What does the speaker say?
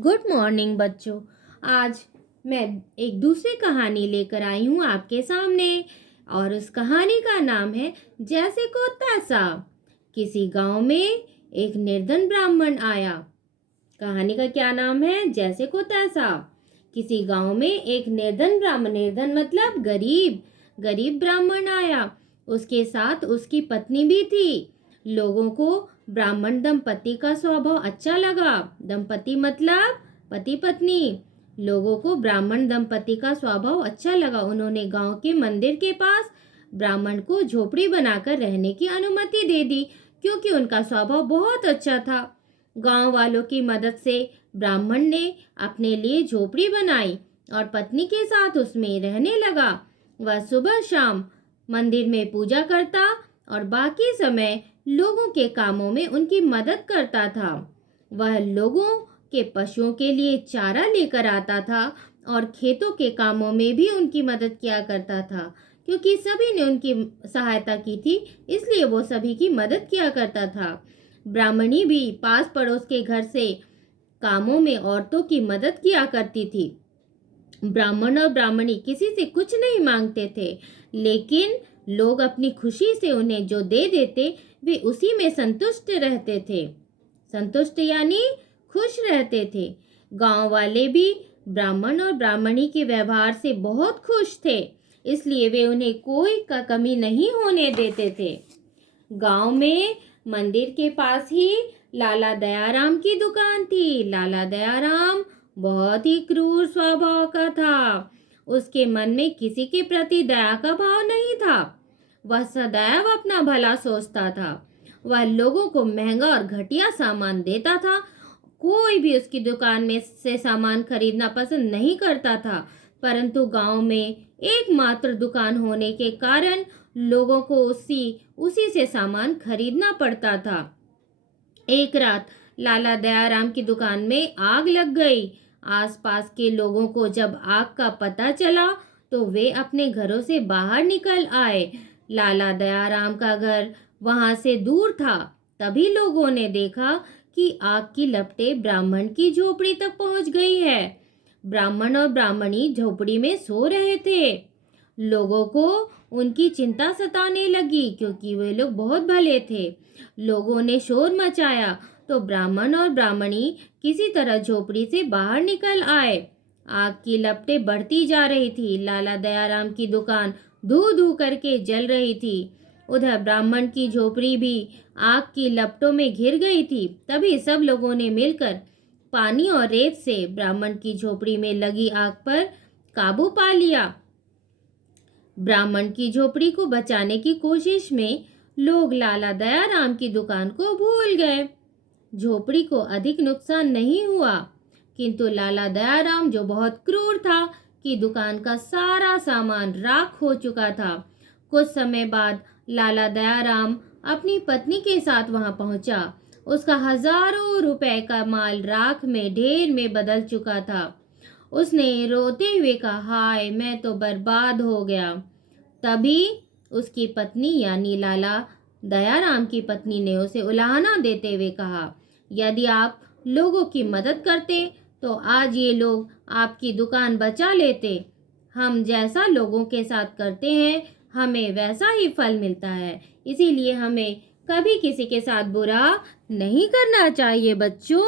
Good morning बच्चों। आज मैं एक दूसरी कहानी लेकर आई हूँ आपके सामने और उस कहानी का नाम है जैसे को तैसा। किसी गांव में एक निर्धन ब्राह्मण आया। कहानी का क्या नाम है? जैसे को तैसा। किसी गांव में एक निर्धन ब्राह्मण, निर्धन मतलब गरीब, गरीब ब्राह्मण आया। उसके साथ उसकी पत्नी भी थी। लोगों को ब्राह्मण दंपति का स्वभाव अच्छा लगा। दंपति मतलब पति पत्नी। लोगों को ब्राह्मण दंपति का स्वभाव अच्छा लगा। उन्होंने गांव के मंदिर के पास ब्राह्मण को झोपड़ी बनाकर रहने की अनुमति दे दी, क्योंकि उनका स्वभाव बहुत अच्छा था। गांव वालों की मदद से ब्राह्मण ने अपने लिए झोपड़ी बनाई और पत्नी के साथ उसमें रहने लगा। वह सुबह शाम मंदिर में पूजा करता और बाकी समय लोगों के कामों में उनकी मदद करता था। वह लोगों के पशुओं के लिए चारा लेकर आता था और खेतों के कामों में भी उनकी मदद किया करता था। क्योंकि सभी ने उनकी सहायता की थी, इसलिए वो सभी की मदद किया करता था। ब्राह्मणी भी पास पड़ोस के घर से कामों में औरतों की मदद किया करती थी। ब्राह्मण और ब्राह्मणी किसी से कुछ नहीं मांगते थे, लेकिन लोग अपनी खुशी से उन्हें जो दे देते वे उसी में संतुष्ट रहते थे। संतुष्ट यानी खुश रहते थे। गांव वाले भी ब्राह्मण और ब्राह्मणी के व्यवहार से बहुत खुश थे, इसलिए वे उन्हें कोई कमी नहीं होने देते थे। गांव में मंदिर के पास ही लाला दयाराम की दुकान थी। लाला दयाराम बहुत ही क्रूर स्वभाव का था। उसके मन में किसी के प्रति दया का भाव नहीं था। वह सदैव अपना भला सोचता था। वह लोगों को महंगा और घटिया सामान देता था। कोई भी उसकी दुकान में से सामान खरीदना पसंद नहीं करता था, परंतु गांव में एकमात्र दुकान होने के कारण लोगों को उसी से सामान खरीदना पड़ता था। एक रात लाला दयाराम की दुकान में आग लग गई। आसपास के लोगों को जब आग का पता चला तो वे अपने घरों से बाहर निकल आए। लाला दयाराम का घर वहां से दूर था। तभी लोगों ने देखा कि आग की लपटें ब्राह्मण की झोपड़ी तक पहुंच गई है। ब्राह्मण और ब्राह्मणी झोपड़ी में सो रहे थे। लोगों को उनकी चिंता सताने लगी, क्योंकि वे लोग बहुत भले थे। लोगों ने शोर मचाया तो ब्राह्मण और ब्राह्मणी किसी तरह झोपड़ी से बाहर निकल आए। आग की लपटें बढ़ती जा रही थी। लाला दयाराम की दुकान धू धू करके जल रही थी। उधर ब्राह्मण की झोपड़ी भी आग की लपटों में घिर गई थी। तभी सब लोगों ने मिलकर पानी और रेत से ब्राह्मण की झोपड़ी में लगी आग पर काबू पा लिया। ब्राह्मण की झोपड़ी को बचाने की कोशिश में लोग लाला दयाराम की दुकान को भूल गए। झोपड़ी को अधिक नुकसान नहीं हुआ, किंतु लाला दयाराम, जो बहुत क्रूर था, की दुकान का सारा सामान राख हो चुका था। कुछ समय बाद लाला दयाराम अपनी पत्नी के साथ वहां पहुंचा। उसका हजारों रुपए का माल राख में ढेर में बदल चुका था। उसने रोते हुए कहा, हाय, मैं तो बर्बाद हो गया। तभी उसकी पत्नी यानी लाला दयाराम की पत्नी ने उसे उलाहना देते हुए कहा, यदि आप लोगों की मदद करते तो आज ये लोग आपकी दुकान बचा लेते। हम जैसा लोगों के साथ करते हैं हमें वैसा ही फल मिलता है, इसीलिए हमें कभी किसी के साथ बुरा नहीं करना चाहिए बच्चों।